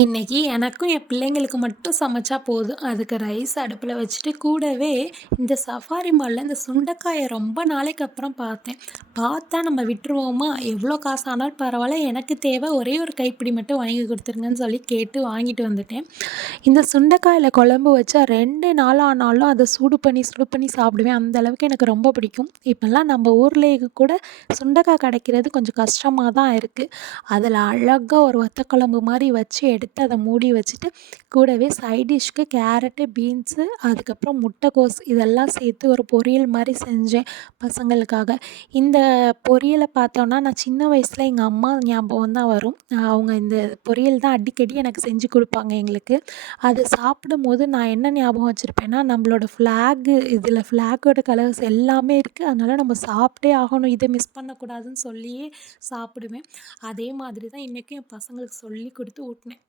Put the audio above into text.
இன்னைக்கு எனக்கும் என் பிள்ளைங்களுக்கு மட்டும் சமைச்சா போதும். அதுக்கு ரைஸ் அடுப்புல வச்சுட்டு, கூடவே இந்த சஃபாரி மால்ல இந்த சுண்டைக்காய ரொம்ப நாளைக்கு அப்புறம் பார்த்தேன். பார்த்தா நம்ம விட்டுருவோமா? எவ்வளோ காசு ஆனாலும் பரவாயில்ல. எனக்கு தேவை ஒரே ஒரு கைப்பிடி மட்டும் வாங்கி குடுத்துருங்கன்னு சொல்லி கேட்டு வாங்கிட்டு வந்துட்டேன். இந்த சுண்டைக்காயில குழம்பு வச்சா 2 நாள் ஆனாலும் அத சுடு பண்ணி சாப்பிடுவேன். அந்த அளவுக்கு எனக்கு ரொம்ப பிடிக்கும். இப்பலாம் நம்ம ஊர்லேயே கூட சுண்டைக்காய் கிடைக்கிறது கொஞ்சம் கஷ்டமா தான் இருக்கு. அதில அழகா ஒரு வத்த குழம்பு மாரி வச்சு எடுத்து அத மூடி வச்சுட்டு, கூடவே சைட் டிஷ்க்கு கேரட்டு, பீன்ஸு, அதுக்கப்புறம் முட்டைக்கோஸ் இதெல்லாம் சேர்த்து ஒரு பொரியல் மாரி செஞ்சேன் பசங்களுக்காக. இந்த பொரியல பார்த்தோன்னா, நான் சின்ன வயசுல எங்க அம்மா ஞாபகம் தான் வரும். அவங்க இந்த பொரியல் தான் அடிக்கடி எனக்கு செஞ்சு குடுப்பாங்க எங்களுக்கு. அது சாப்பிடும்போது நான் என்ன ஞாபகம் வச்சிருப்பேன்னா, நம்மளோட இதில ஃப்ளாகோட கலர்ஸ் எல்லாமே இருக்கு. அதனால நம்ம சாப்பிட்டே ஆகணும். இத மிஸ் பண்ணக்கூடாதுன்னு சொல்லியே சாப்பிடுவேன். அதே மாதிரி தான் இன்னைக்கும் என் பசங்களுக்கு சொல்லிக் குடுத்து ஊட்டினேன்.